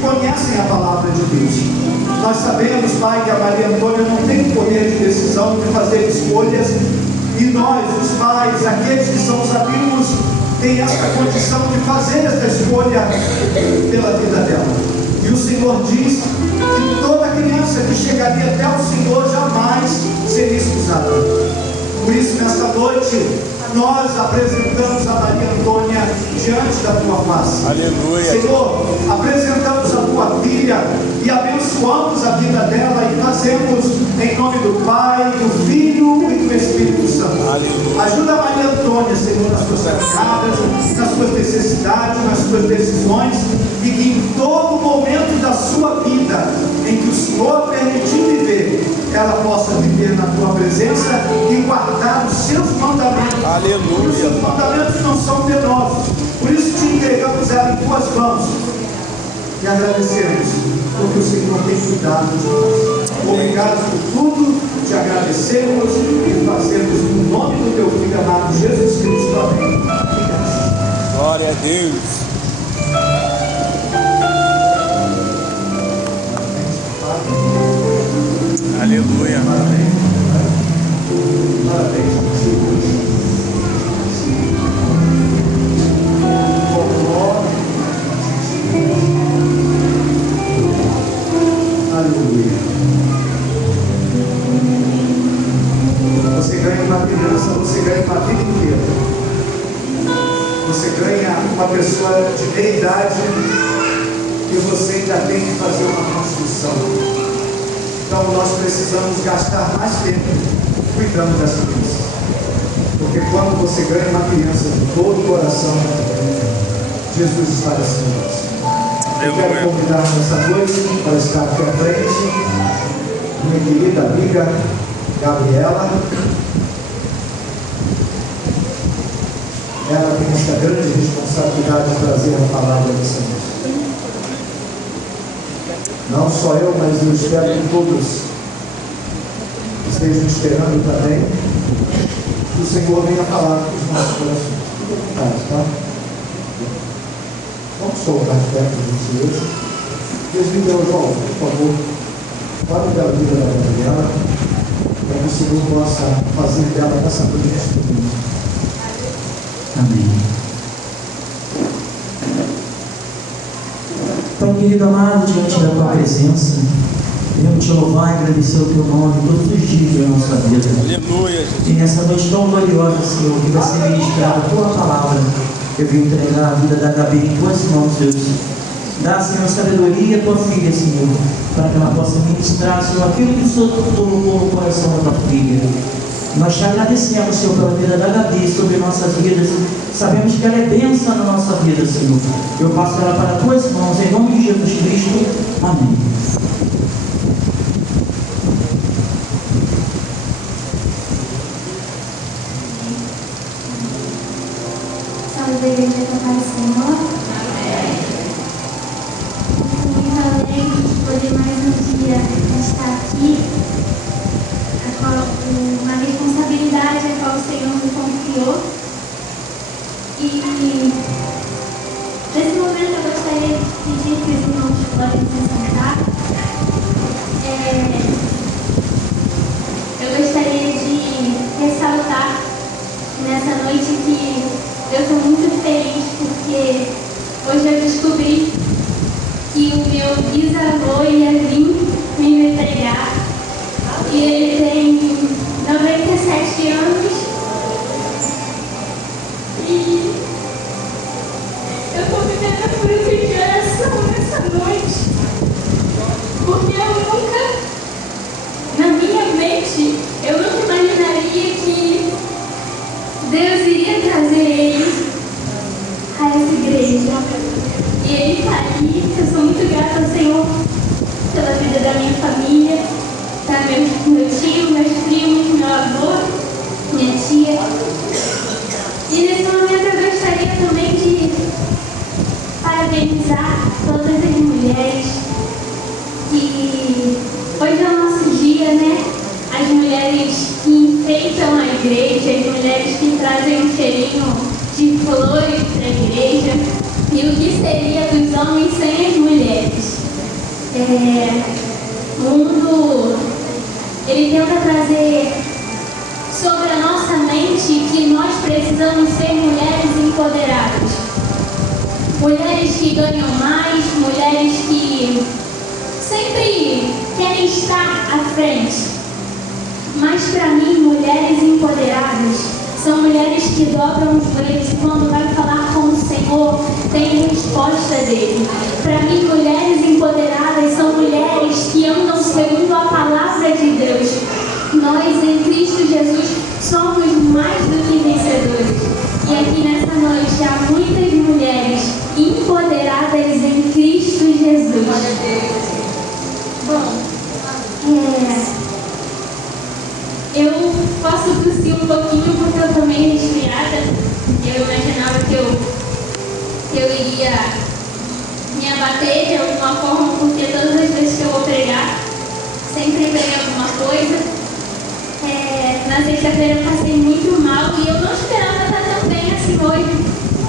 conhecem a palavra de Deus. Nós sabemos, Pai, que a Maria Antônia não tem poder de decisão de fazer escolhas, e nós, os pais, aqueles que são os amigos, tem essa condição de fazer essa escolha pela vida dela. E o Senhor diz que toda criança que chegaria até o Senhor jamais seria excusada. Por isso, nesta noite, nós apresentamos a Maria Antônia diante da tua face. Aleluia. Senhor, apresentamos a tua filha e abençoamos a vida dela e fazemos em nome do Pai, do Filho e do Espírito Santo. Aleluia. Ajuda a Maria Antônia, Senhor, nas suas caminhadas, nas suas necessidades, nas suas decisões, e que em todo momento da sua vida em que o Senhor permitir viver, ela possa viver na tua presença e guardar os seus mandamentos. Aleluia. Os seus mandamentos não são penosos, por isso te entregamos ela em tuas mãos e agradecemos porque o Senhor tem cuidado de nós. Obrigado por tudo, te agradecemos e fazemos no nome do teu Filho amado Jesus Cristo. Amém. Glória a Deus. Aleluia. Parabéns. Aleluia. Você ganha uma criança, você ganha uma vida inteira. Você ganha uma pessoa de meia idade e você ainda tem que fazer uma construção. Então nós precisamos gastar mais tempo cuidando dessa criança. Porque quando você ganha uma criança de todo o coração, Jesus está assim. Eu quero convidar nessa noite para estar aqui à frente minha querida amiga Gabriela. Ela tem essa grande responsabilidade de trazer a palavra do Senhor. Não só eu, mas eu espero que todos estejam esperando também que o Senhor venha falar com os nossos corações. Fique à vontade, tá? Vamos colocar de perto de gente hoje. Deus me deu, João, por favor, fale pela vida da Gabriela, para que o Senhor possa fazer dela essa noite testemunho. Amém. Pai querido amado, diante da tua presença, queremos te louvar e agradecer o teu nome todos os dias da nossa vida. Aleluia. E nessa noite tão gloriosa, Senhor, que vai ser ministrada a tua palavra, eu vim entregar a vida da Gabi em tuas mãos, Deus. Dá, Senhor, sabedoria à tua filha, Senhor, para que ela possa ministrar, Senhor, aquilo que o Senhor colocou no coração da tua filha. Nós te agradecemos, Senhor, pela vida da Gabi sobre nossas vidas. Sabemos que ela é bênção na nossa vida, Senhor. Eu passo ela para as tuas mãos, em nome de Jesus Cristo. Amém. Salve a igreja da paz do Senhor. Estou muito alegre de poder mais um dia estar aqui. Uma responsabilidade a qual o Senhor me confiou. E nesse momento eu gostaria de pedir que os irmãos podem se sentar. Eu gostaria de ressaltar nessa noite que eu estou muito feliz porque hoje eu descobri que o meu bisavô ia vir me entregar. E ele tem 97 anos e eu estou vivendo a fruta de oração nessa noite, porque eu nunca, na minha mente, eu nunca imaginaria que Deus iria trazer ele a essa igreja. E ele está aí. Eu sou muito grata ao Senhor pela vida da minha família, tá? Meu tio, meus primos, meu avô, minha tia. E nesse momento eu gostaria também de parabenizar todas as mulheres que hoje é o nosso dia, né? As mulheres que enfeitam a igreja, as mulheres que trazem um cheirinho de flores para a igreja. E o que seria dos homens sem as mulheres? O mundo, ele tenta trazer sobre a nossa mente que nós precisamos ser mulheres empoderadas. Mulheres que ganham mais, mulheres que sempre querem estar à frente. Mas para mim, mulheres empoderadas são mulheres que dobram os joelhos e quando vai falar com o Senhor, tem resposta dele. Para mim, mulheres empoderadas são mulheres que andam segundo a palavra de Deus. Nós, em Cristo Jesus, somos mais do que vencedores. E aqui nessa noite há muitas mulheres empoderadas em Cristo Jesus. Bom, eu posso tossir um pouquinho porque eu tô meio resfriada. Eu imaginava que eu iria me abater de alguma forma, porque todas as vezes que eu vou pregar, sempre vem alguma coisa. Na sexta-feira eu passei muito mal e eu não esperava estar tão bem assim hoje,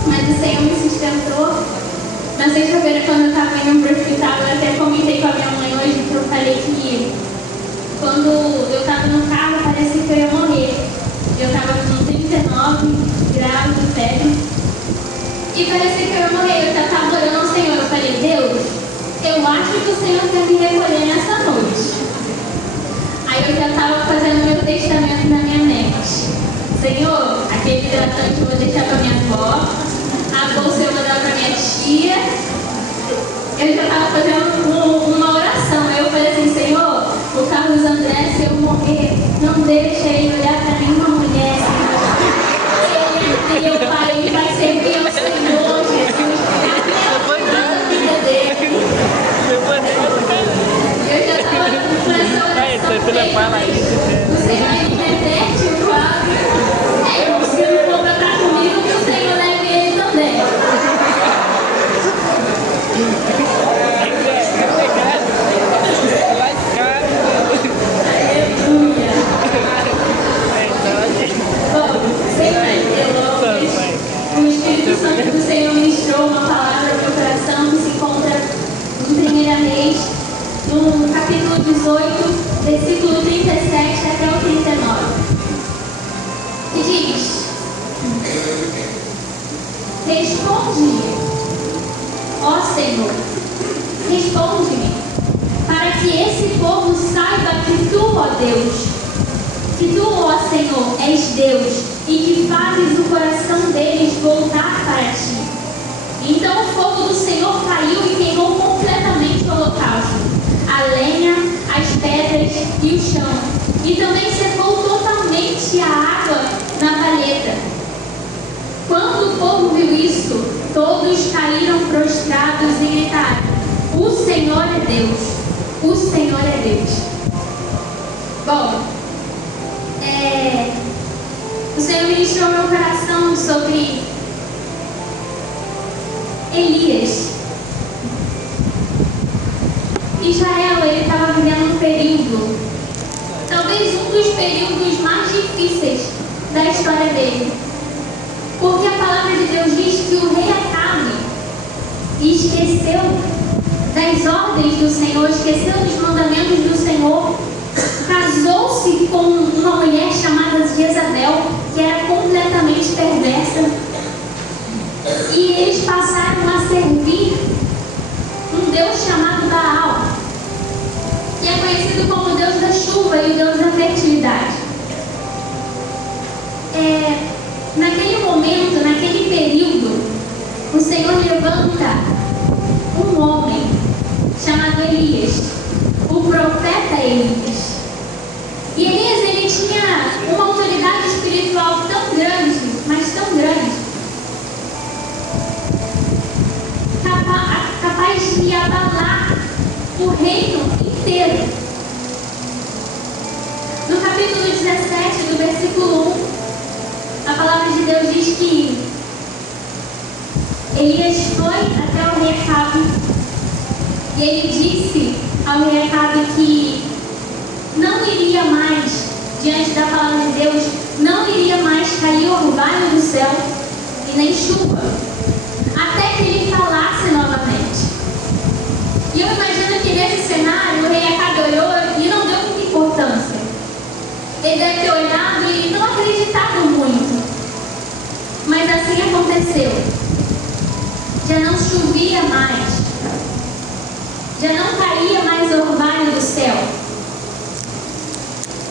mas o Senhor me sustentou. Na sexta-feira, quando eu estava indo para o hospital, eu até comentei com a minha mãe hoje que eu falei que quando eu estava no carro, parecia que eu ia morrer. Eu estava com 39 graus de febre e parecia que eu ia morrer. Eu já estava orando ao Senhor. Eu falei, Deus, eu acho que o Senhor quer me recolher nessa noite. Aí eu já estava fazendo meu testamento na minha mente. Senhor, aquele hidratante eu vou deixar para minha avó, a bolsa eu vou dar para minha tia. Eu já estava fazendo uma oração. Aí eu falei assim, Senhor, o Carlos André, se eu morrer, não deixa ele olhar para nenhuma mulher. Ele é teu, Pai, ele vai servir ao Senhor, Jesus. Até a vida dele. Eu já estava nessa oração. O Senhor me reverte o quadro. Se não for para comigo, que o Senhor leve ele também. Aleluia. Bom, sem mais delongas, o Espírito Santo do Senhor ministrou uma palavra no meu coração que se encontra em 1 Reis, no capítulo 18, versículo 37 até o 39. E diz: Responde-me, ó Senhor, responde-me, para que esse povo saiba que tu, ó Deus, que tu, ó Senhor, és Deus e que fazes o coração deles voltar para ti. Então o fogo do Senhor caiu e queimou completamente o holocausto, a lenha, as pedras e o chão, e também secou totalmente a água na palheta. Quando o povo viu isso, todos caíram prostrados e gritaram: O Senhor é Deus, o Senhor é Deus. Bom, o Senhor ministrou meu coração sobre Elias. Israel, ele estava vivendo um período, talvez um dos períodos mais difíceis da história dele. Porque a palavra de Deus diz que o rei Acabe esqueceu das ordens do Senhor, esqueceu dos mandamentos do Senhor, casou-se com uma mulher chamada Jezabel, que era completamente perversa. E eles passaram a servir um Deus chamado Baal, que é conhecido como o Deus da chuva e o Deus da fertilidade. Naquele momento, naquele período, o Senhor levanta um homem chamado Elias, o profeta Elias. E Elias, ele tinha uma autoridade espiritual tão grande, mas tão grande, capaz de abalar o reino inteiro. No capítulo 17, do versículo 1, a palavra de Deus diz que Elias foi até o rei Acabe e ele disse ao rei Acabe que não iria mais, diante da palavra de Deus, não iria mais cair orvalho do céu e nem chuva, até que ele falasse novamente. E eu imagino que nesse cenário, o rei Acabe olhou e não deu muita importância. Ele deve ter olhado e não acreditado muito. Mas assim aconteceu. Já não chovia mais. Já não caía mais orvalho do céu.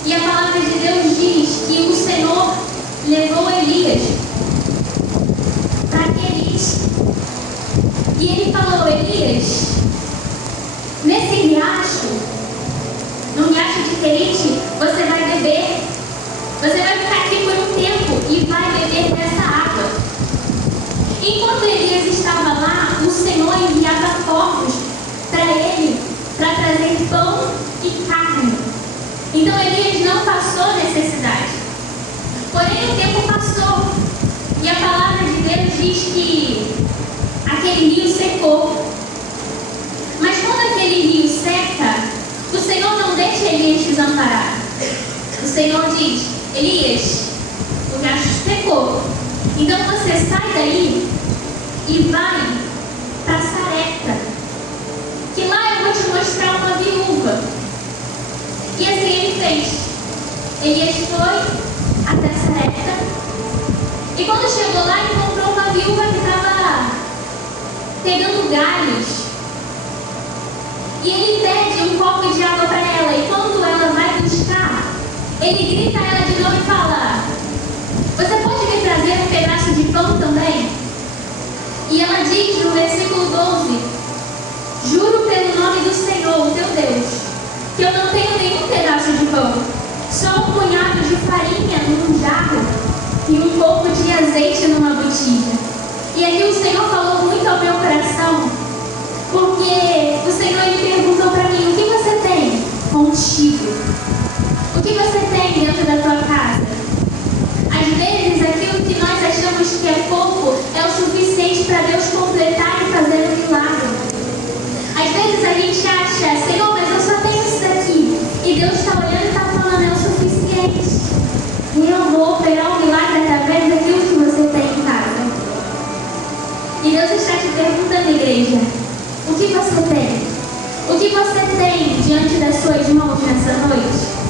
E a palavra de Deus diz que o Senhor levou Elias para Querite. E ele falou: Elias, nesse riacho, no riacho de Querite, você vai beber. Você vai ficar aqui por um tempo e vai beber dessa água. Enquanto Elias estava lá, o Senhor enviava corvos para ele, para trazer pão e carne. Então Elias não passou necessidade. Porém, o tempo passou. E a palavra de Deus diz que aquele rio secou. Mas quando aquele rio seca, o Senhor não deixa Elias desamparado. O Senhor diz: Elias, o riacho secou. Então você sai daí e vai para Sarepta, que lá eu vou te mostrar uma viúva. E assim ele fez. Elias foi até Sarepta e quando chegou lá encontrou uma viúva que estava pegando galhos. E ele pede um copo de água para ela. E quando ela vai buscar, ele grita a ela de novo e fala: você pode me trazer um pedaço de pão também? E ela diz no versículo 12: juro pelo nome do Senhor, o teu Deus, que eu não tenho nenhum pedaço de pão, só um punhado de farinha num jarro e um pouco de azeite numa botija. E aqui o Senhor falou muito ao meu coração, porque o Senhor ele perguntou para mim: o que você tem contigo? O que você tem dentro da tua casa? Às vezes aquilo que nós achamos que é pouco é o suficiente para Deus completar e fazer um milagre. Às vezes a gente acha: Senhor, mas eu só tenho isso daqui. E Deus está olhando e está falando: é o suficiente. Eu vou operar um milagre através daquilo que você tem em casa. E Deus está te perguntando, igreja: o que você tem? O que você tem diante das suas mãos nessa noite?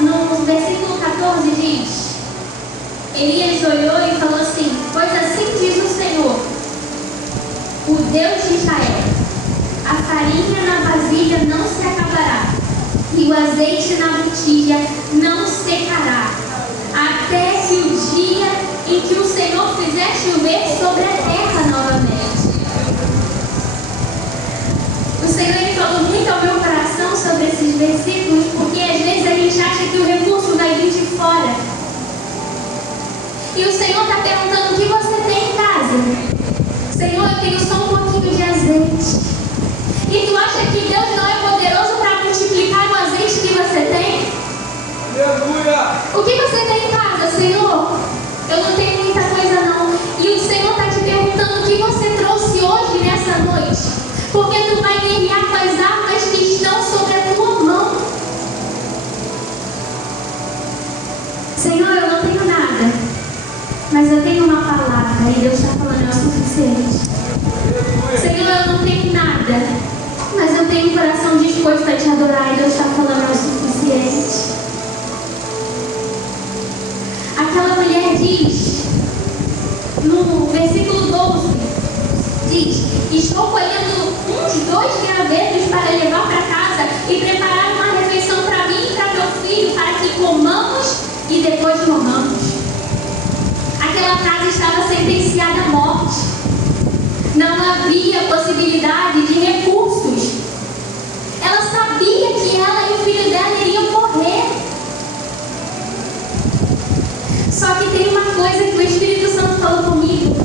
No versículo 14 diz: Elias olhou e falou assim: pois assim diz o Senhor, o Deus de Israel, a farinha na vasilha não se acabará, e o azeite na botija não secará, até que o dia em que o Senhor fizer chover sobre a terra novamente. O Senhor ele falou muito ao meu coração sobre esses versículos, porque às vezes a gente acha que o recurso vai vir de fora. E o Senhor está perguntando: o que você tem em casa? Senhor, eu tenho só um pouquinho de azeite. E tu acha que Deus não é poderoso para multiplicar o azeite que você tem? Aleluia! O que você tem em casa, Senhor? Eu não tenho muita coisa não. E o Senhor está te perguntando: o que você trouxe hoje nessa noite? Porque tu vai guerrear com as armas que estão sobre a tua mão. Senhor, eu não tenho nada, mas eu tenho uma palavra. E Deus está falando: é o suficiente. Senhor, eu não tenho nada, mas eu tenho um coração disposto a te adorar. E Deus está falando: é o suficiente. Aquela mulher diz, no versículo 12, diz: estou colhendo uns 2 gravetos para levar para casa e preparar uma refeição para mim e para meu filho, para que comamos e depois morramos. Aquela casa estava sentenciada à morte. Não havia possibilidade de recursos. Ela sabia que ela e o filho dela iriam morrer. Só que tem uma coisa que o Espírito Santo falou comigo: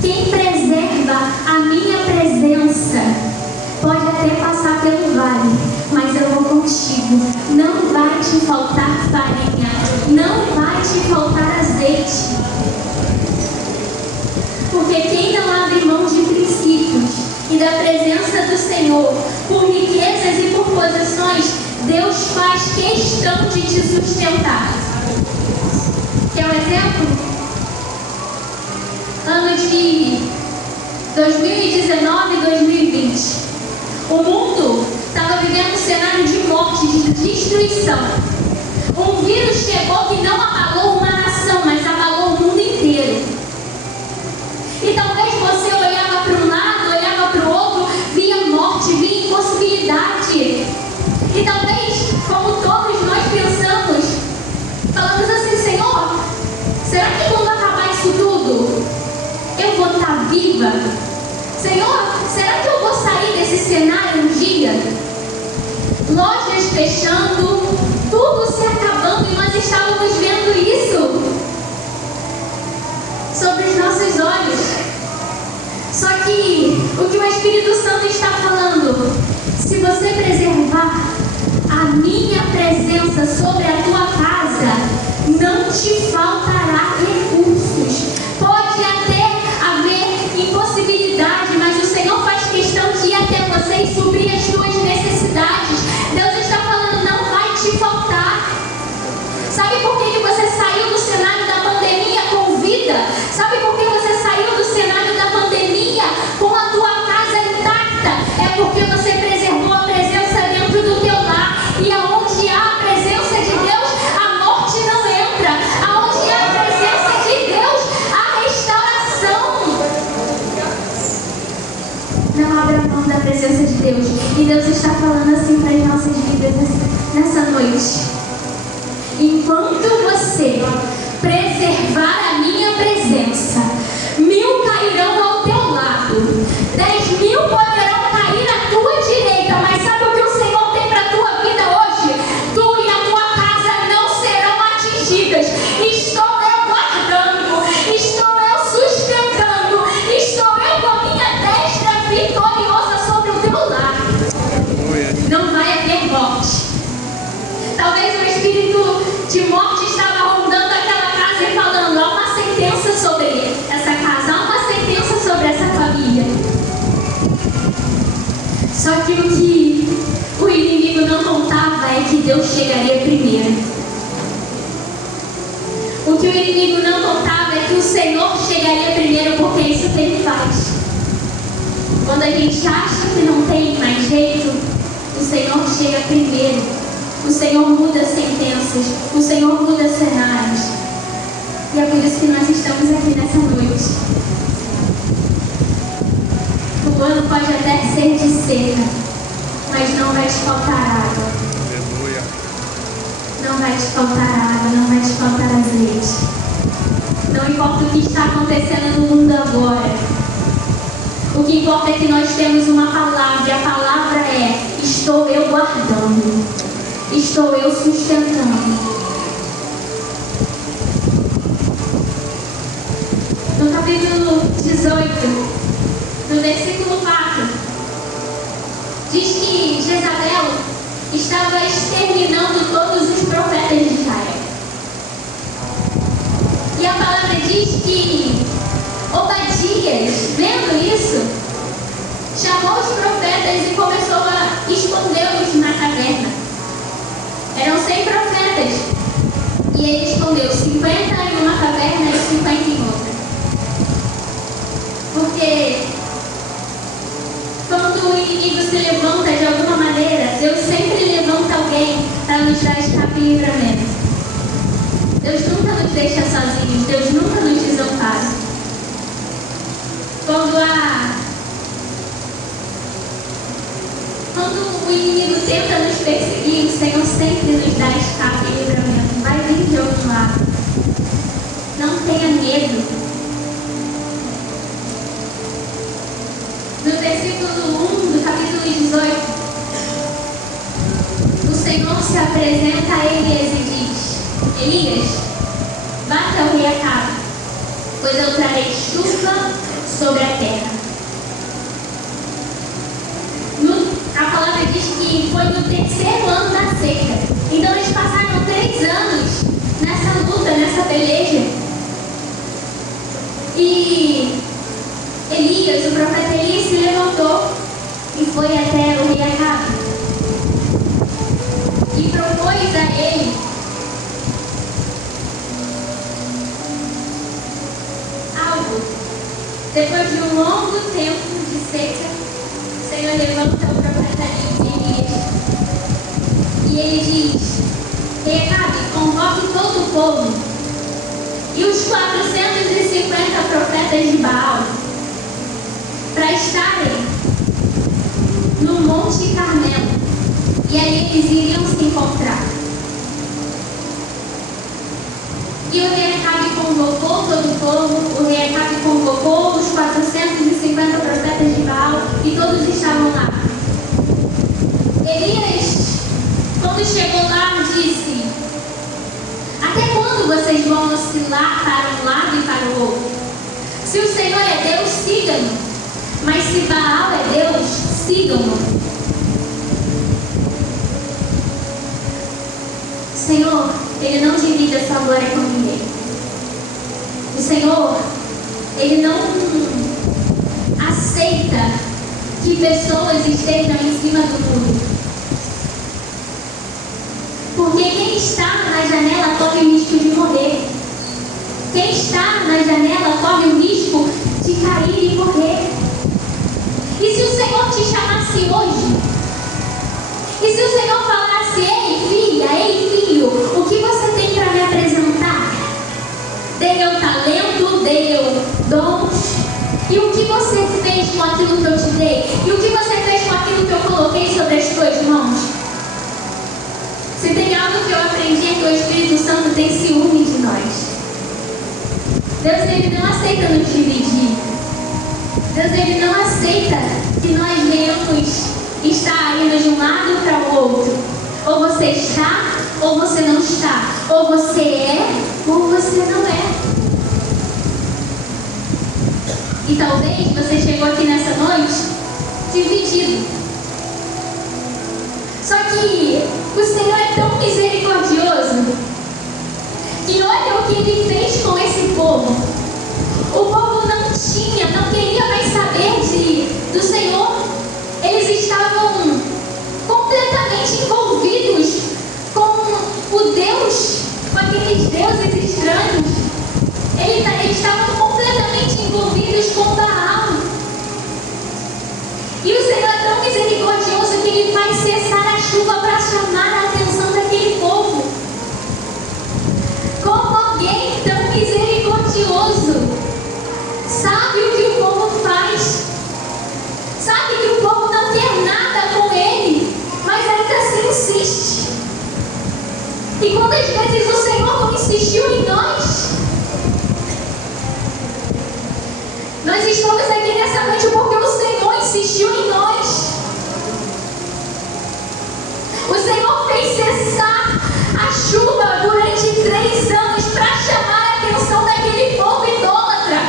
quem preserva a minha presença pode até passar pelo vale, mas eu vou contigo. Não vai te faltar farinha, não vai te faltar azeite. Porque quem não abre mão de princípios e da presença do Senhor por riquezas e por posições, Deus faz questão de te sustentar. Quer um exemplo? Ano de 2019 e 2020. O mundo estava vivendo um cenário de morte, de destruição. Um vírus chegou que não abalou uma nação, mas abalou o mundo inteiro. E talvez você olhava para um lado, olhava para o outro, via morte, via impossibilidade. E talvez, como todos nós pensamos, falamos assim: Senhor, será que quando acabar isso tudo, eu vou estar viva? Senhor, será que eu vou sair desse cenário um dia? Lojas fechando, tudo se acabando, e nós estávamos vendo isso sobre os nossos olhos. Só que o que o Espírito Santo está falando, se você preservar a minha presença sobre a tua casa, não te faltará recursos. Pode até haver impossibilidade, mas o Senhor faz questão de ir até você e suprir as tuas necessidades. Deus está falando, não vai te faltar. Sabe por que você saiu do cenário da pandemia com vida? Sabe por que você saiu do cenário da pandemia com a tua casa intacta? É porque você preservou a presença dentro do teu lar. E aonde há a presença de Deus, a morte não entra. Aonde há a presença de Deus, há restauração. Não abra mão da presença de Deus. E Deus está falando assim para as nossas vidas nessa noite. Enquanto você preservar a minha presença, 1000 cairão ao teu lado, 10.000 poderão cair à tua direita, mas sabe o que o Senhor tem para a tua vida hoje? Tu e a tua casa não serão atingidas. Estou eu guardando, estou eu sustentando, estou eu com a minha destra vitoriosa sobre o teu lar. Não vai haver morte. Talvez o espírito de morte estava rondando aquela casa e falando: há uma sentença sobre essa casa, há uma sentença sobre essa família. Só que o que o inimigo não contava é que Deus chegaria primeiro. O que o inimigo não contava é que o Senhor chegaria primeiro, porque isso que Ele faz. Quando a gente acha que não tem mais jeito, o Senhor chega primeiro. O Senhor muda sentenças, o Senhor muda cenários. E é por isso que nós estamos aqui nessa noite. O ano pode até ser de seca, mas não vai te faltar água. Aleluia. Não vai te faltar água, não vai te faltar azeite. Não importa o que está acontecendo no mundo agora. O que importa é que nós temos uma palavra, e a palavra é: estou eu guardando. Estou eu sustentando. No capítulo 18, no versículo 4, diz que Jezabel estava exterminando todos os profetas de Israel. E a palavra diz que Obadias, vendo isso, chamou os profetas e começou a escondê-los na caverna. Eram 100 profetas. E ele escondeu 50 em uma caverna e 50 em outra. Porque quando o inimigo se levanta de alguma maneira, Deus sempre levanta alguém para nos dar escape e livramento. Deus nunca nos deixa sozinhos. Deus nunca nos desampara. Quando o inimigo tenta nos perseguir, o Senhor sempre nos dá escape e livramento. Vai vir de outro lado. Não tenha medo. No versículo 1 do capítulo 18, o Senhor se apresenta a Elias e diz: Elias, vá até o rei Acabe, pois eu trarei chuva sobre a terra. A palavra diz que foi no 3º ano da seca. Então eles passaram 3 anos nessa luta, nessa peleja. E Elias, o profeta Elias, se levantou e foi até o rei Acabe e propôs a ele algo Depois de um longo tempo de seca, o Senhor levanta o profeta Elias. E ele diz: Recabe, convoque todo o povo e os 450 profetas de Baal para estarem no Monte Carmelo. E aí eles iriam se encontrar. E o rei Acabe convocou todo o povo, o rei Acabe convocou os 450 profetas de Baal e todos estavam lá. Elias, quando chegou lá, disse: Até quando vocês vão oscilar para um lado e para o outro? Se o Senhor é Deus, sigam-no. Mas se Baal é Deus, sigam-no. O Senhor, Ele não divide a sua glória com ninguém. O Senhor, Ele não aceita que pessoas estejam em cima do muro. Porque quem está na janela corre o risco de morrer. Quem está na janela corre o risco de cair e morrer. E se o Senhor te chamasse hoje? E se o Senhor falasse: Ei filha, ei filho, o que você tem para me apresentar? Dei eu talento, dei eu dons. E o que você fez com aquilo que eu te dei? E o que você fez com aquilo que eu coloquei sobre as tuas mãos? Se tem algo que eu aprendi é que o Espírito Santo tem ciúme de nós. Deus, Ele não aceita nos dividir. Deus, Ele não aceita que nós venhamos estar indo de um lado para o outro. Ou você está, ou você não está. Ou você é, ou você não é. E talvez você chegou aqui nessa noite dividido. Só que o Senhor é tão misericordioso que olha o que Ele fez com esse povo. O povo não queria mais saber do Senhor. Eles estavam completamente envolvidos com o Deus, com aqueles deuses estranhos. Eles estavam completamente envolvidos com Baal. E o Senhor é tão misericordioso que Ele faz cessar a chuva para chamar a atenção daquele povo. Como alguém tão misericordioso sabe o que o povo faz, sabe que o povo não quer nada com Ele, mas ainda assim insiste. E quantas vezes o Senhor não insistiu em nós? Nós estamos aqui nessa noite porque o Senhor insistiu em nós. O Senhor fez cessar a chuva durante 3 anos para chamar a atenção daquele povo idólatra,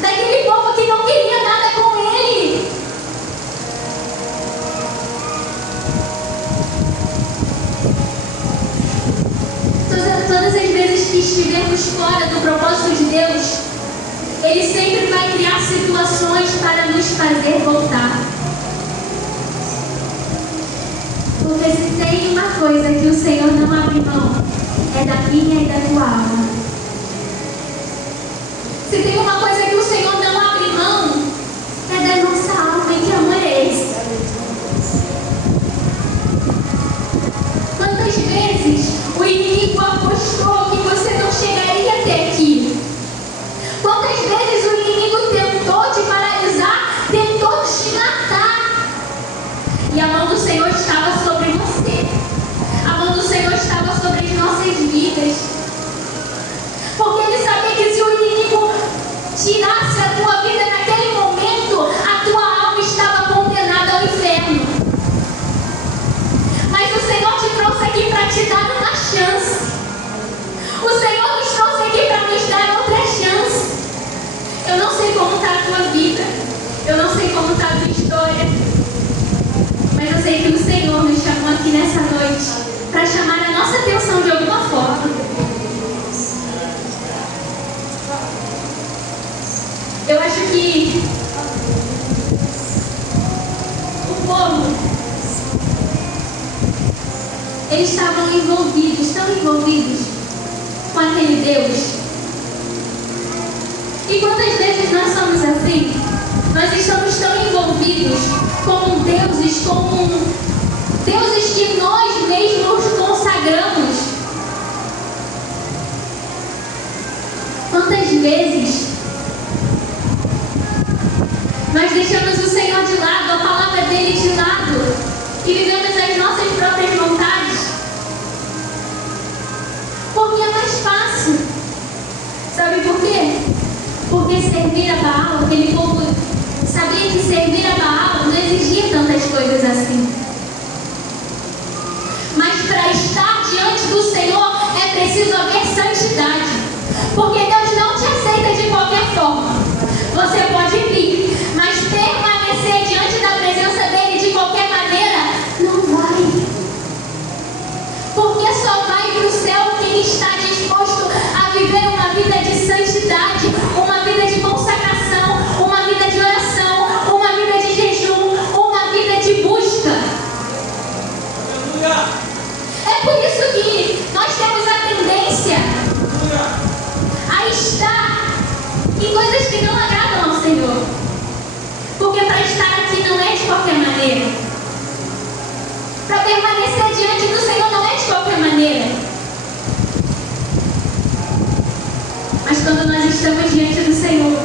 daquele povo que não queria nada com Ele. Todas as vezes que estivermos fora do propósito de Deus, Ele sempre vai criar situações para nos fazer voltar. Porque se tem uma coisa que o Senhor não abre mão, é da minha e da tua alma. Se tem uma coisa que o Senhor não abre mão, é da nossa alma. E que amor é esse? Quantas vezes o inimigo apostou que você não chegaria até aqui? Quantas vezes o inimigo tentou te paralisar, tentou te matar? E a mão do Senhor estava sobre você. A mão do Senhor estava sobre as nossas vidas. Porque Ele sabia que se o inimigo tirasse a tua vida naquele momento, a tua alma estava condenada ao inferno. Mas o Senhor te trouxe aqui para te dar uma chance. O Senhor nos trouxe aqui para nos dar outra chance. Eu não sei como está a tua vida, eu não sei como está a tua história, mas eu sei que o Senhor nos chamou aqui nessa noite para chamar a nossa atenção de alguma forma. Eu acho que o povo, eles estavam envolvidos, tão envolvidos com aquele Deus. E quantas vezes nós somos assim? Nós estamos tão envolvidos com deuses que nós mesmos consagramos. Quantas vezes nós deixamos o Senhor de lado, a palavra dele de lado, e vivemos as nossas próprias vontades? Porque é mais fácil. Sabe por quê? Porque servir a Baal, aquele povo sabia que servir a Baal não exigia tantas coisas assim. Mas para estar diante do Senhor é preciso haver santidade. Porque Deus não te aceita de qualquer forma. Você pode vir, mas permanecer diante da presença dele de qualquer maneira não vai. Porque só vai para o céu quem está disposto a viver uma vida de santidade, uma vida de consagração, uma vida de oração, uma vida de jejum, uma vida de busca. É por isso que nós temos a tendência a estar em coisas que não agradam ao Senhor. Porque para estar aqui não é de qualquer maneira. Para permanecer diante do Senhor não é de qualquer maneira. Mas quando nós estamos diante do Senhor,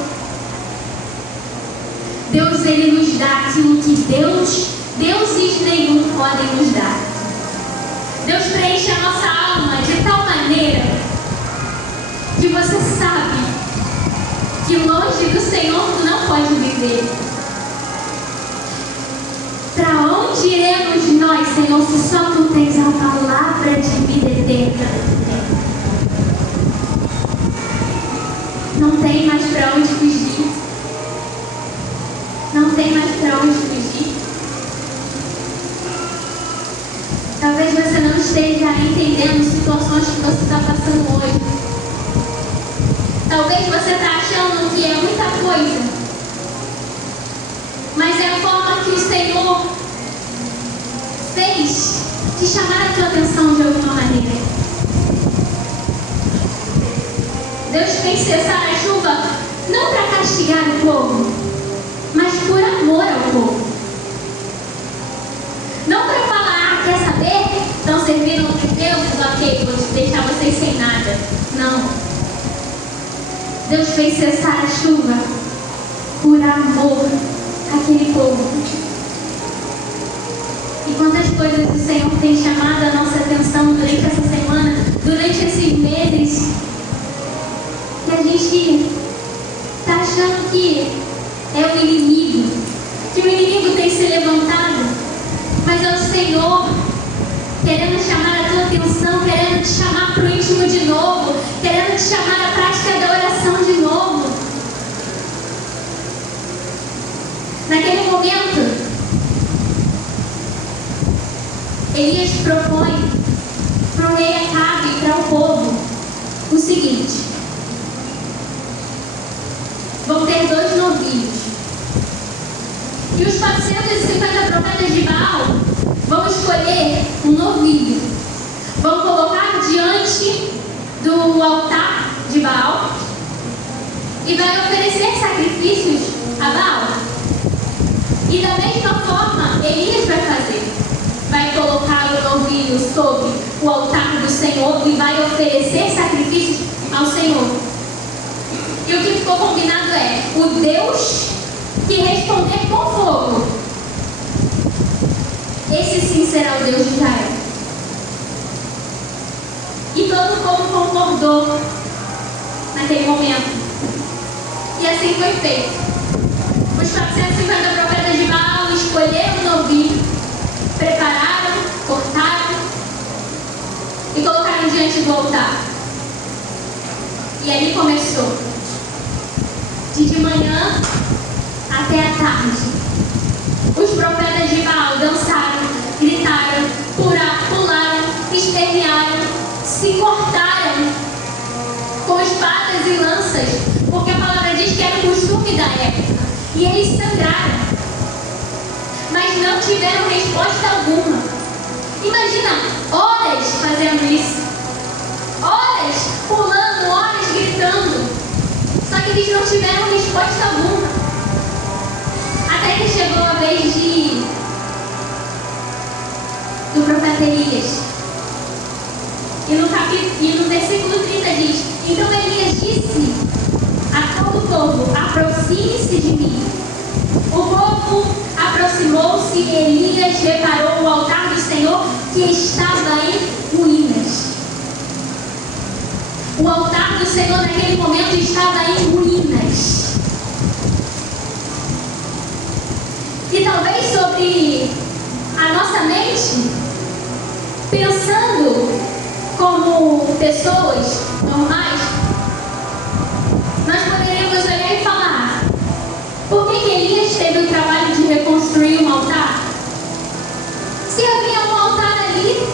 Deus, ele nos dá aquilo que deuses nenhum podem nos dar. Deus preenche a nossa alma de tal maneira que você sabe que longe do Senhor tu não pode viver. Para onde iremos nós, Senhor, se só tu tens a palavra de vida eterna? Não tem mais para onde fugir. Não tem mais para onde fugir. Talvez você não esteja entendendo situações que você está passando hoje. Talvez você está achando que é muita coisa. Mas é a forma que o Senhor fez de chamar a tua atenção de alguma maneira. Deus fez cessar a chuva não para castigar o povo, mas por amor ao povo. Não para falar, quer saber? Estão servindo outros deuses? Ok, vou deixar vocês sem nada. Não. Deus fez cessar a chuva por amor àquele povo. E quantas coisas o Senhor tem chamado a nossa atenção durante essa semana, durante esses meses, que a gente está achando que é o inimigo, que o inimigo tem se levantado, mas é o Senhor querendo chamar a tua atenção, querendo te chamar para o íntimo de novo, querendo te chamar à prática da oração de novo. Naquele momento, Elias propõe para o rei Acabe e para o povo o seguinte: vão ter 2 novilhos, e os 450 profetas de Baal vão escolher um novilho, vão colocar diante do altar de Baal e vai oferecer sacrifícios a Baal. E da mesma forma, Elias vai fazer. Vai colocar o novilho sobre o altar do Senhor e vai oferecer sacrifícios ao Senhor. E o que ficou combinado é o Deus que responder com fogo. Esse sim será o Deus de Israel. E todo o povo concordou naquele momento. E assim foi feito. Os 450 profetas de Baal escolheram o novilho, prepararam, cortaram e colocaram diante do altar. E ali começou. De manhã até a tarde, os profetas de Baal dançaram, gritaram, pularam, espernearam, se cortaram com espadas e lanças, porque a palavra diz que era o costume da época. E eles sangraram, mas não tiveram resposta alguma. Imagina, horas fazendo isso, horas pulando, horas gritando. Só que eles não tiveram resposta alguma. Até que chegou a vez do profeta Elias. E no versículo 30 diz: então Elias disse a todo o povo: aproxime-se de mim. O povo aproximou-se e Elias reparou o altar do Senhor que estava em ruínas. O altar do Senhor naquele momento estava em ruínas. E talvez sobre a nossa mente, pensando como pessoas normais, nós poderíamos olhar e falar: por que Elias teve o trabalho de reconstruir um altar? Se havia um altar ali,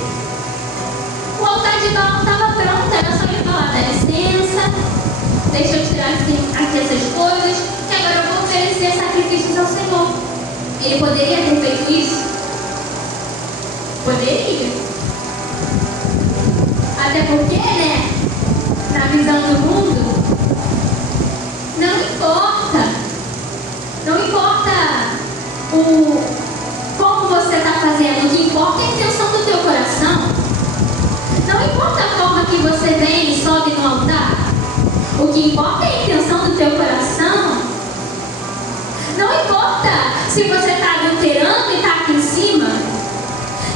o altar de Baal estava pronto, era só ele falar: dá licença, deixa eu tirar aqui essas coisas, que agora eu vou oferecer sacrifícios ao Senhor. Ele poderia ter feito isso? Poderia. Até porque, né, na visão do mundo, não importa como você está fazendo, o que importa é a intenção do teu coração. Não importa a forma que você vem e sobe no altar, o que importa é a intenção do teu coração. Não importa se você está adulterando e está aqui em cima.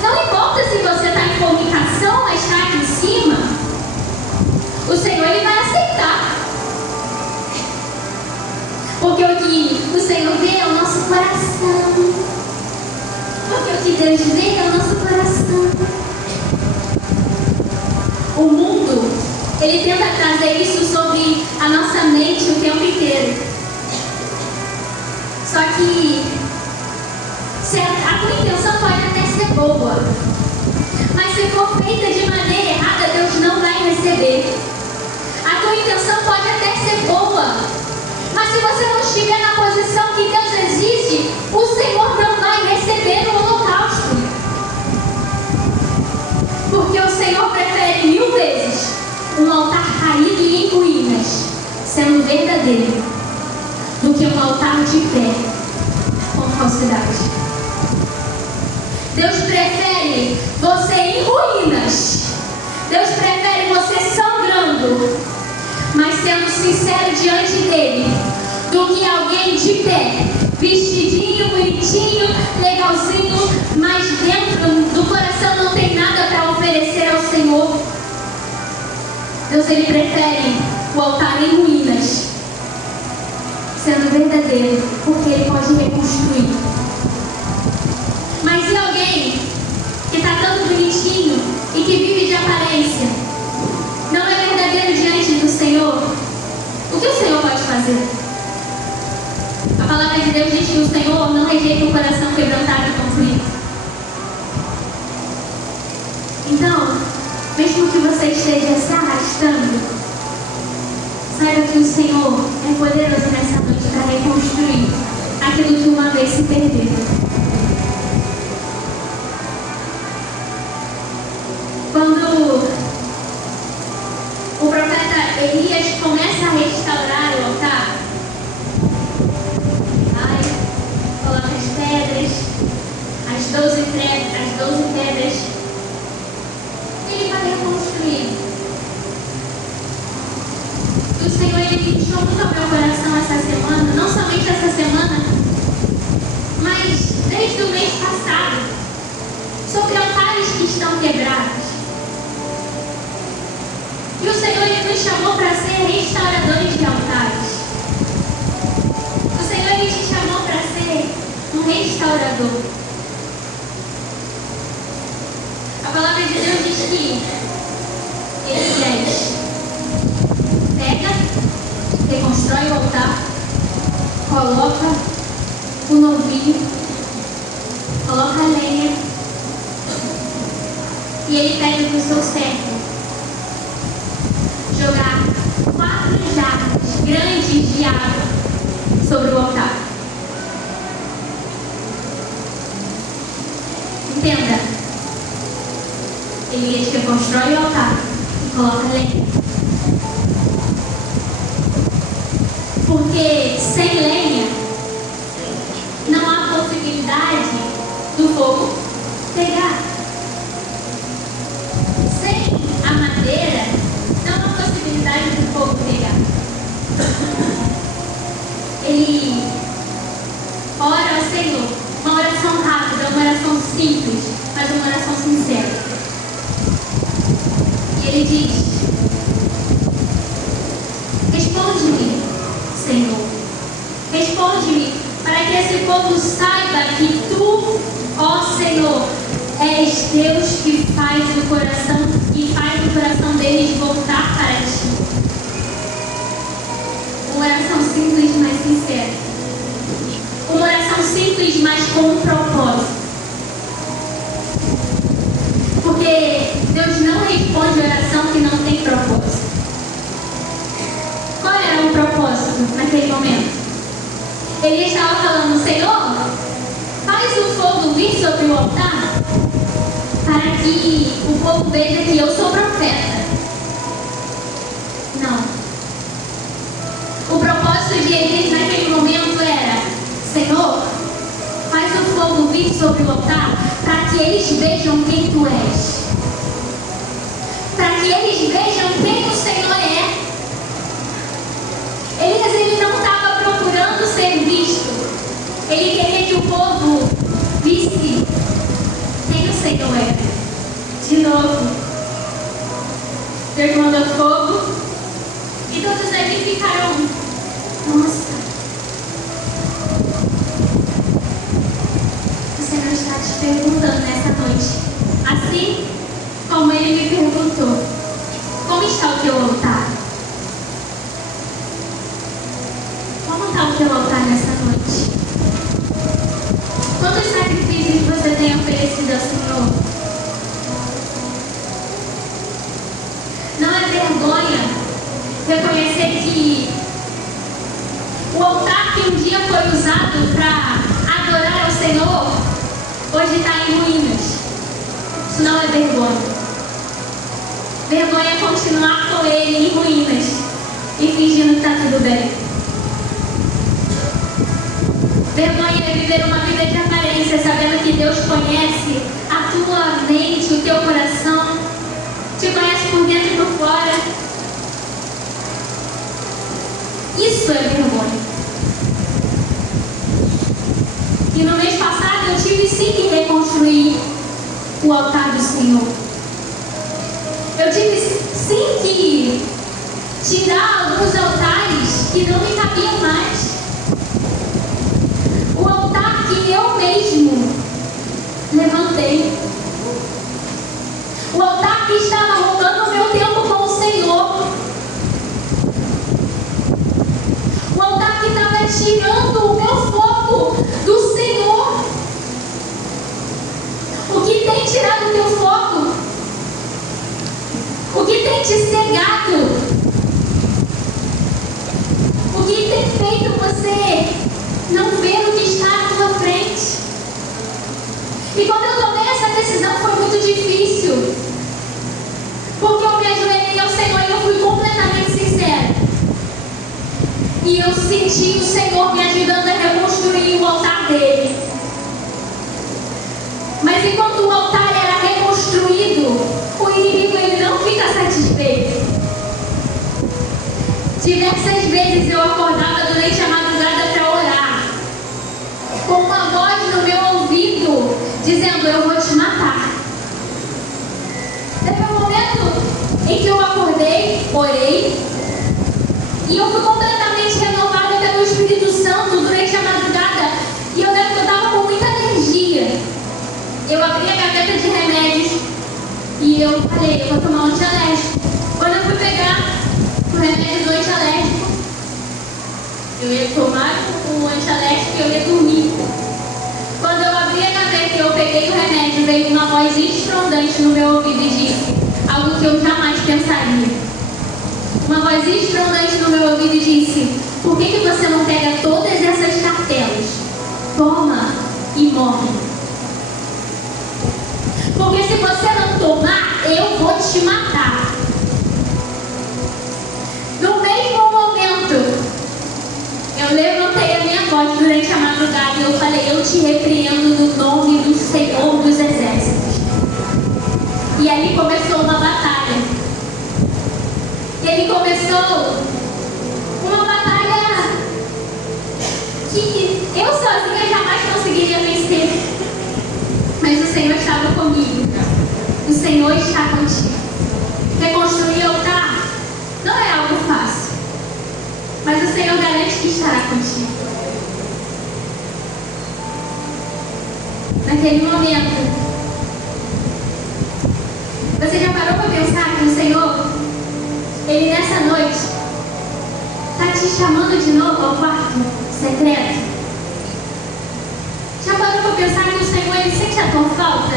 Não importa se você está em fornicação, mas está aqui em cima. O Senhor, Ele vai aceitar. Porque o que o Senhor vê é o nosso coração. Porque o que Deus vê é o nosso coração. O mundo, ele tenta trazer isso sobre a nossa mente o tempo inteiro. Só que a tua intenção pode até ser boa, mas se for feita de maneira errada, Deus não vai receber. A tua intenção pode até ser boa, mas se você não estiver na posição que Deus exige, o Senhor não vai receber o holocausto. Porque o Senhor prefere 1000 vezes um altar caído e em ruínas, sendo verdadeiro, do que um altar de pé com falsidade. Deus prefere você em ruínas. Deus prefere você sangrando, mas sendo sincero diante dele, do que alguém de pé, vestidinho, bonitinho, legalzinho, mas dentro do coração não tem nada para oferecer ao Senhor. Deus, ele prefere o altar em ruínas, sendo verdadeiro, porque ele pode reconstruir. Mas e alguém que está tanto bonitinho e que vive de aparência, não é verdadeiro diante do Senhor? O que o Senhor pode fazer? A palavra de Deus diz que o Senhor não rejeita o coração quebrantado e contrito. Então, mesmo que você esteja se arrastando, saiba que o Senhor é poderoso nessa noite para reconstruir aquilo que uma vez se perdeu. Quando o profeta Elias começa a restaurar o altar, coloca as pedras, as 12 pedras, ele vai reconstruir. O Senhor, ele deixou muito ao meu coração essa semana, não somente essa semana, mas desde o mês passado, sobre altares que estão quebrados. E o Senhor, ele nos chamou para ser restauradores de altares. O Senhor, ele te chamou para ser um restaurador. A palavra de Deus diz que Elias pega, reconstrói o altar, coloca o novilho, coloca a lenha, e ele pede para o seu servo jogar 4 jarros grandes de água sobre o altar. Entenda, Elias reconstrói o altar e coloca lenha. Porque sem lenha não há possibilidade do fogo pegar. Sem a madeira não há possibilidade do fogo pegar. Ele ora ao Senhor, uma oração rápida, uma oração simples, mas uma oração sincera. E ele diz: responde-me, Senhor, responde-me, para que esse povo saiba que tu, ó Senhor, és Deus que faz o coração deles voltar para ti. Uma oração simples, mas sincera. Uma oração simples, mas com um propósito. Porque Deus não responde oração que não tem propósito. Qual era o propósito naquele momento? Ele estava falando: Senhor, faz o fogo vir sobre o altar, para que o povo veja que eu sou profeta. Não. O propósito de Elias naquele momento era: Senhor, faz o fogo vir sobre o altar, para que eles vejam quem tu és. Para que eles vejam quem o Senhor é. Elias, ele não estava procurando ser visto. Ele queria que o povo visse quem o Senhor é. De novo, Deus mandou fogo e todos ali ficaram: nossa, o Senhor está te perguntando nessa noite, assim como Ele me perguntou: como está o teu altar? Como está o teu altar nessa noite? Quantos sacrifícios você tem oferecido ao Senhor? Não é vergonha reconhecer que o altar que um dia foi usado para adorar ao Senhor, hoje está em ruínas. Isso não é vergonha. Vergonha é continuar com ele em ruínas e fingindo que está tudo bem. Vergonha é viver uma vida de aparência, sabendo que Deus conhece a tua mente, o teu coração, te conhece por dentro e por fora. Isso é vergonha. E no mês passado eu tive sim que reconstruir o altar do Senhor. Eu tive sim que tirar alguns altares que não me cabiam mais. O altar que eu mesmo levantei. O altar que estava roubando o meu tempo com o Senhor. O altar que estava tirando o meu foco do Senhor. O que tem tirado o teu foco? O que tem te cegado? O que tem feito você não ver o que está à tua frente? E quando eu tomei essa decisão foi muito difícil. Porque eu me ajoelhei ao Senhor e eu fui completamente sincera. E eu senti o Senhor me ajudando a reconstruir o altar dele. Mas enquanto o altar era reconstruído, o inimigo ele não fica satisfeito. Diversas vezes eu acordava durante a madrugada para orar, com uma voz no meu ouvido dizendo: eu vou te matar. Teve um momento em que eu acordei, orei, e eu fui completamente renovada pelo Espírito Santo durante a madrugada. E eu lembro que eu estava com muita energia. Eu abri a gaveta de remédios e eu falei: eu vou tomar um antialérgico. Quando eu fui pegar o remédio do antialérgico, eu ia tomar o antialérgico e eu ia dormir. Quando eu abri a gaveta e eu peguei o remédio, veio uma voz estrondante no meu ouvido e disse algo que eu jamais pensaria. Uma voz estrondante no meu ouvido e disse: por que você não pega todas essas cartelas, toma e morre? Porque se você não tomar, eu vou te matar. No mesmo momento voz durante a madrugada e eu falei: eu te repreendo no nome do Senhor dos Exércitos. E ali começou uma batalha. E ele começou uma batalha que eu sozinha jamais conseguiria vencer. Mas o Senhor estava comigo. O Senhor está contigo. Reconstruir altar não é algo fácil, mas o Senhor garante que estará contigo. Naquele momento, você já parou para pensar que o Senhor, Ele nessa noite está te chamando de novo ao quarto secreto? Já parou para pensar que o Senhor, Ele sente a tua falta?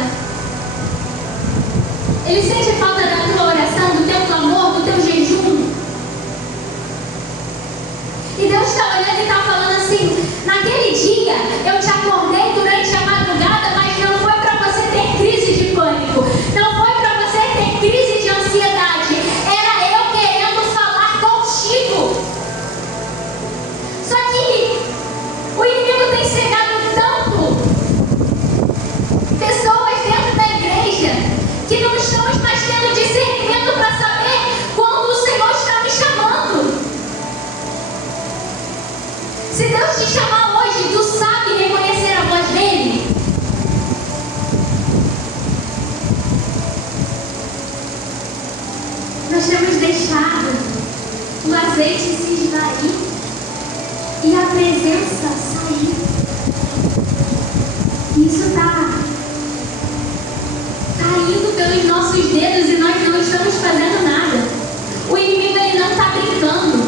Ele sente falta da tua oração, do teu clamor, do teu jejum? E Deus está olhando e está falando assim: naquele dia eu te acordei durante a madrugada, mas não foi para você ter crise de pânico, não foi para você ter crise de ansiedade, era eu querendo falar contigo. Só que o inimigo tem cegado tanto pessoas dentro da igreja que não estamos mais tendo discernimento para saber quando o Senhor está me chamando. Se Deus te chamar hoje, tu sabe reconhecer a voz dele? Nós temos deixado o azeite se esvair e a presença sair. Isso está indo pelos nossos dedos e nós não estamos fazendo nada. O inimigo, ele não está brincando.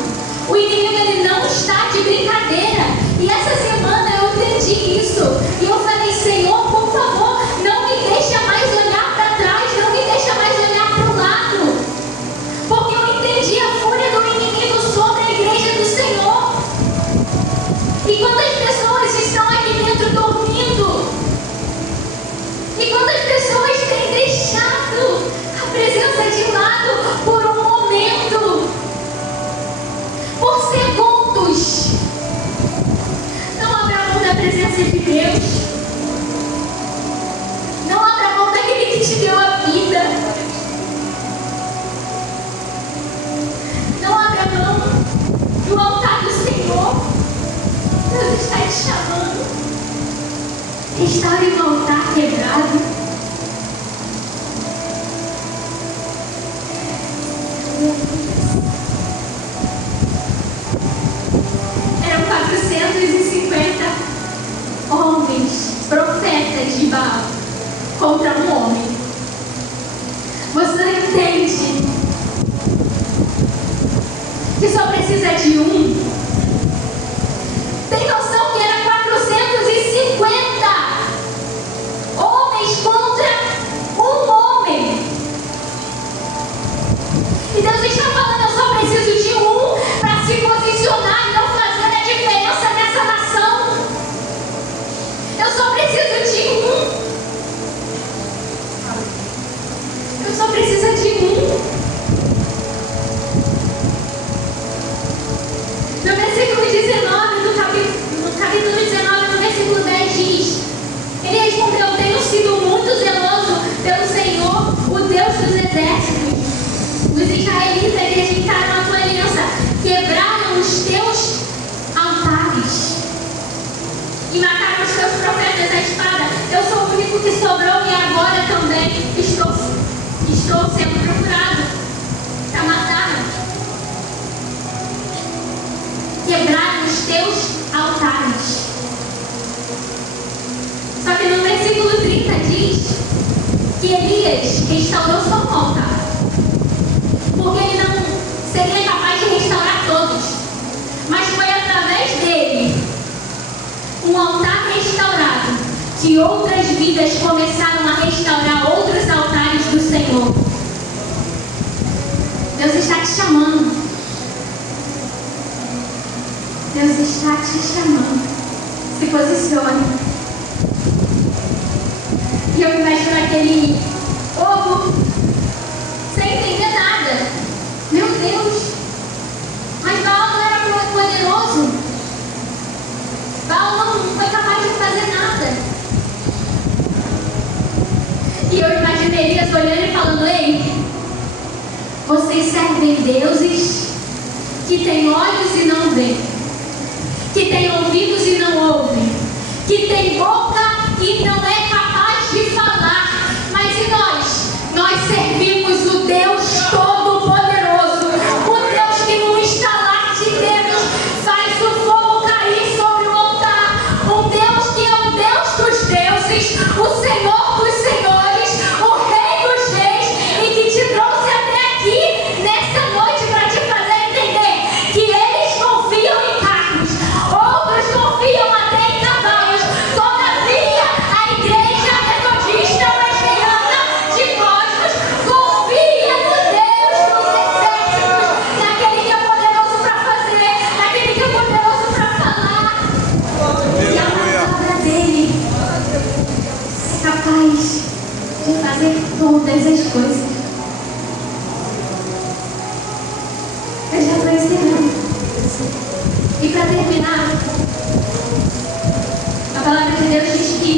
O inimigo, ele não está de brincadeira. E essa semana eu entendi isso. E eu falei: Senhor, por favor, não me deixa mais olhar para trás, não me deixa mais olhar para o lado. Porque eu entendi a fúria do inimigo sobre a igreja do Senhor. E quantas pessoas estão aqui dentro dormindo? E quantas pessoas têm deixado a presença de lado por um momento, por segundos? Não abra mão da presença de Deus. Não abra mão daquele que te deu a vida. Não abra mão do altar do Senhor. Deus está te chamando. Restaure o altar quebrado. Eram 450 homens, profetas de Baal, contra um homem. Você entende que só precisa de um? Tem noção que era 450 homens contra um homem? E Deus está falando: eu só preciso de um para se posicionar e não fazer a diferença nessa nação. Eu só preciso de um. Eu só preciso de um. No versículo 19, no capítulo 19, no versículo 10 diz: ele respondeu: tenho sido muito zeloso pelo Senhor, o Deus dos exércitos. Os israelitas rejeitaram a tua aliança, quebraram os teus altares e mataram os teus profetas à espada. Eu sou o único que sobrou e agora também estou sendo procurado para matar. Quebraram os teus altares. Só que no versículo 30 diz que Elias restaurou só um altar, porque ele não seria capaz de restaurar todos, mas foi através dele, um altar restaurado, que outras vidas começaram a restaurar outros altares do Senhor. Deus está te chamando. Deus está te chamando. Se posicione. E eu me imagino aquele povo sem entender nada. Meu Deus, mas Baal não era poderoso. Elias olhando e falando: ei, vocês servem deuses que têm olhos e não veem, que têm ouvidos e não ouvem, que têm boca e não é capaz de falar. Mas e nós? Nós servimos o Deus Todo-Poderoso, o Deus que no estalar de dedos faz o fogo cair sobre o altar, um Deus que é o Deus dos deuses, o Senhor dos senhores, o Rei dos reis, e que te trouxe até aqui nessa noite para te fazer entender que eles confiam em carros, outros confiam até em cavalos. Todavia, a igreja metodista wesleyana de Cosmos confia no Deus dos exércitos, naquele que é poderoso para fazer, naquele que é poderoso para falar. E a palavra dele é capaz de fazer todas as coisas. Eu já estou encerrando. E para terminar, a palavra de Deus diz que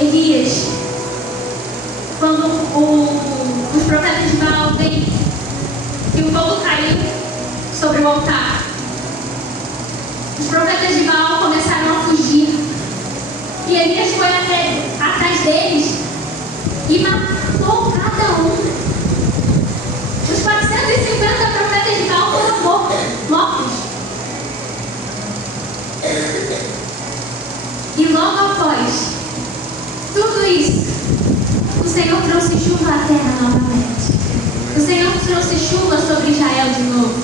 Elias, quando os profetas de Baal veem que o fogo caiu sobre o altar, os profetas de Baal começaram a fugir. E Elias foi atrás deles e matou cada um. Os 450 profetas de Baal foram mortos. E logo após tudo isso, o Senhor trouxe chuva à terra novamente. O Senhor trouxe chuva sobre Israel de novo.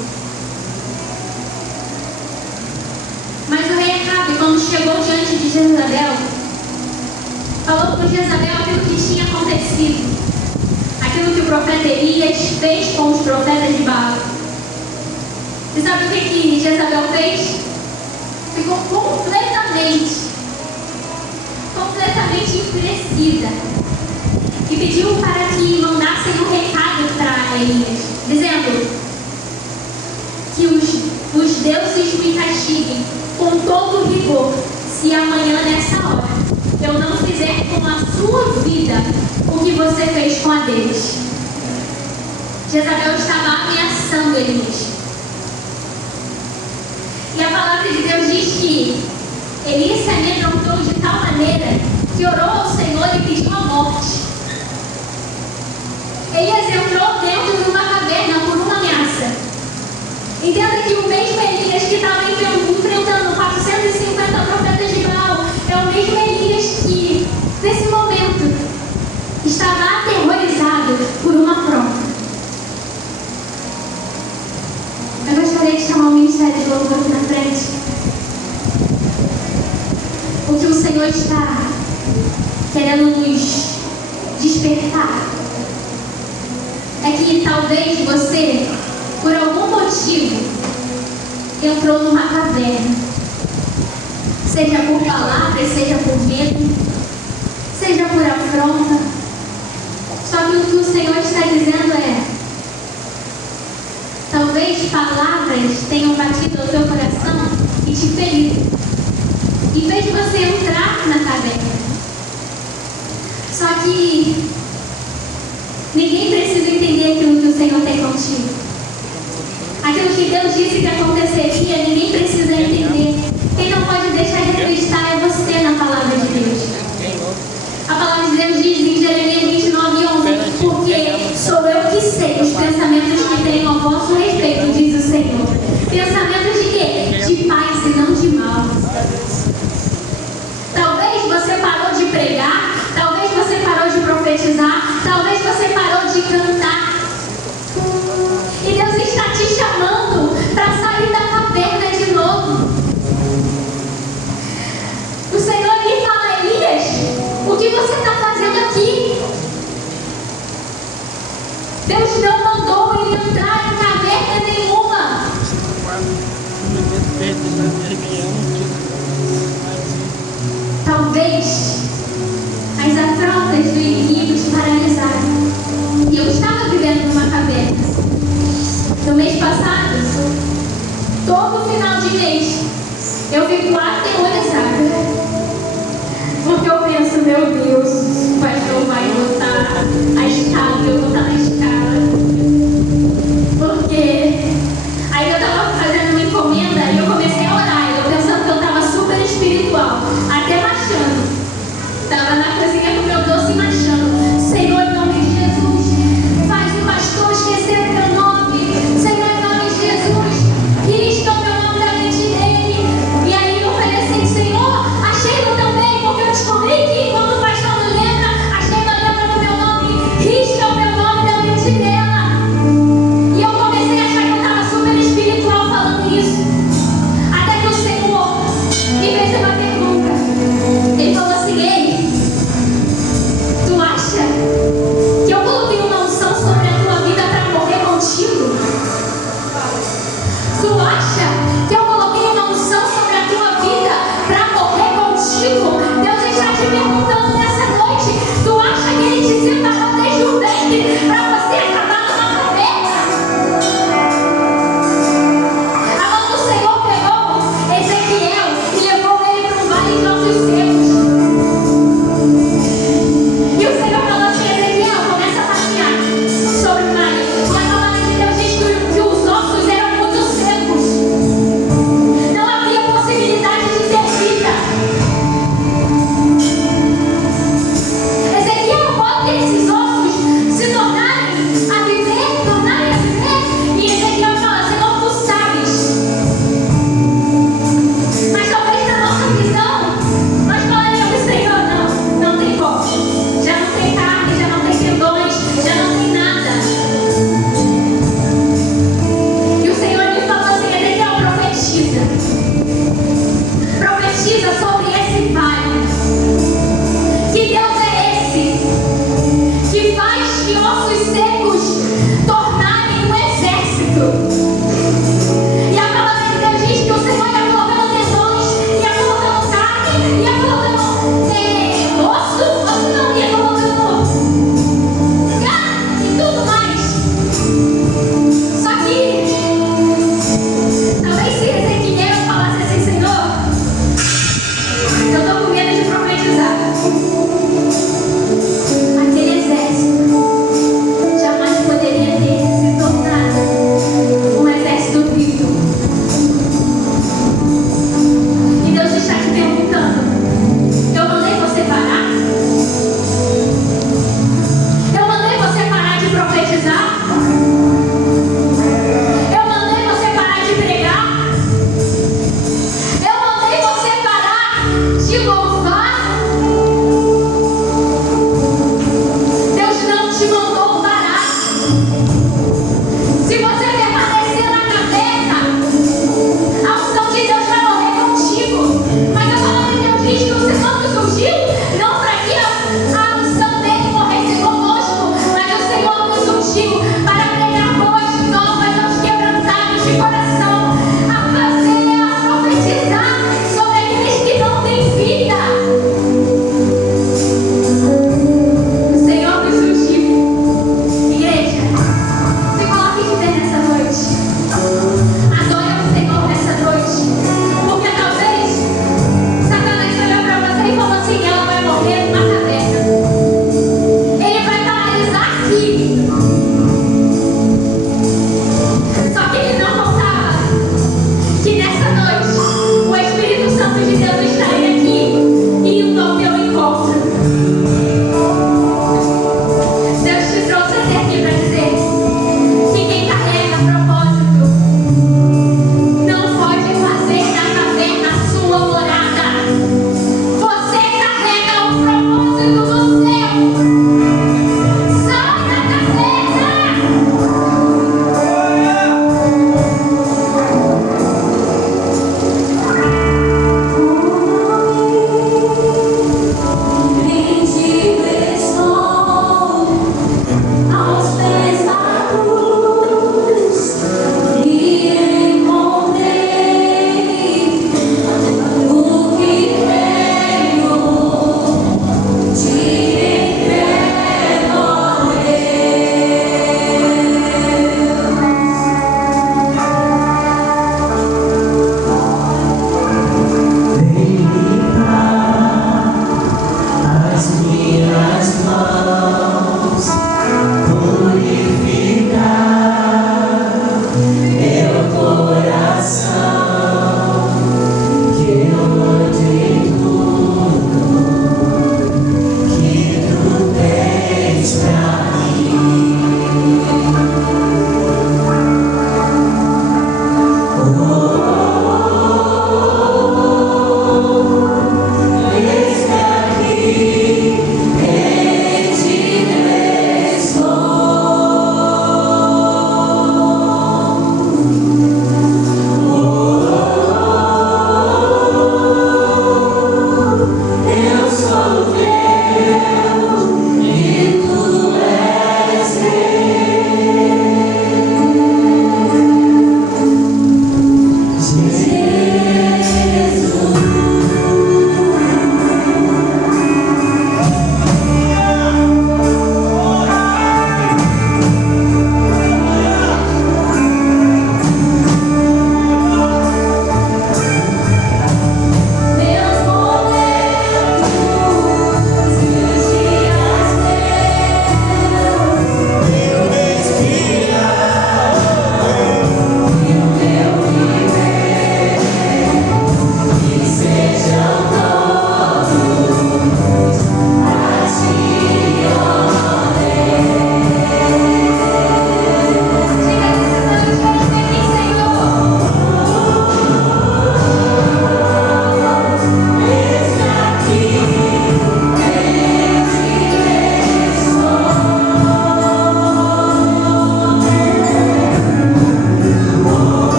Mas o rei Acabe, quando chegou diante de Jezabel, falou com Jezabel aquilo que tinha acontecido, aquilo que o profeta Elias fez com os profetas de Baal. E sabe o que Jezabel fez? Ficou completamente enfurecida e pediu para que mandassem um recado para Elias, dizendo que os deuses me castiguem com todo rigor, se amanhã nessa hora eu não fizer com a sua vida o que você fez com a deles. Jezabel estava ameaçando Elias. E a palavra de Deus diz que Elias se amedrontou de tal maneira que orou ao Senhor e pediu a morte. Elias entrou dentro de uma caverna por uma ameaça. Entenda que o mesmo Elias que estava enfrentando 450 profetas de Baal é o mesmo Elias que, nesse momento, estava aterrorizado por uma prova. Eu gostaria de chamar o ministério de louvor aqui na frente. O que o Senhor está querendo nos despertar é que talvez você, por algum motivo, entrou numa caverna, seja por palavras, seja por medo, seja por afronta. Só que o que o Senhor está dizendo é: talvez palavras tenham batido ao teu coração e te ferido, e fez você entrar na caverna. Só que ninguém precisa entender aquilo que o Senhor tem contigo. Aquilo que Deus disse que aconteceria, ninguém precisa entender. Quem não pode deixar de acreditar é você na palavra de Deus. A palavra de Deus diz em Jeremias 29:11: porque sou eu que sei os pensamentos que tenho ao vosso respeito, diz o Senhor. Pensamentos de quê? De paz e não de mal. Talvez você parou de pregar, talvez você parou de profetizar, talvez você parou de cantar. E Deus está te chamando para sair da caverna de novo. O Senhor lhe fala: Elias, o que você está fazendo aqui? Deus não mandou ele entrar em caverna nenhuma. Talvez as afrontas do inimigo te paralisaram. E eu estava vivendo numa caverna. No mês passado, todo final de mês, eu fico aterrorizada. Porque eu penso, meu Deus, o pastor vai botar a escala, eu vou estar na escala. Porque aí eu estava fazendo uma encomenda e eu comecei a orar. Eu pensando que eu estava super espiritual, até marchando. Estava na cozinha com meu doce marchando. Senhor, em nome de Jesus, faz o pastor esquecer o teu nome. Senhor, em nome de Jesus, risca o meu nome da mente dele. E aí eu falei assim, Senhor, a Sheila também, porque eu descobri que quando o pastor não lembra, a Sheila lembra do meu nome. Risca o meu nome da mente dela.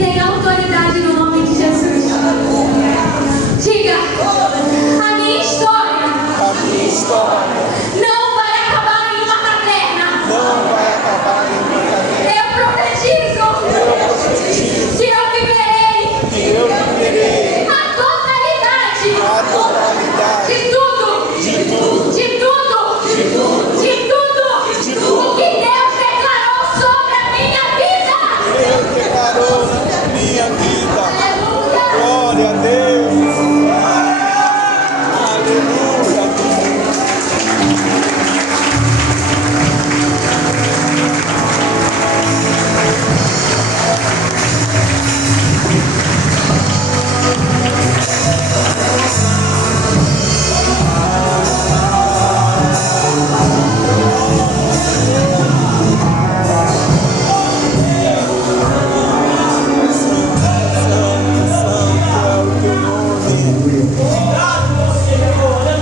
tem autoridade no nome de Jesus. Diga, a minha história não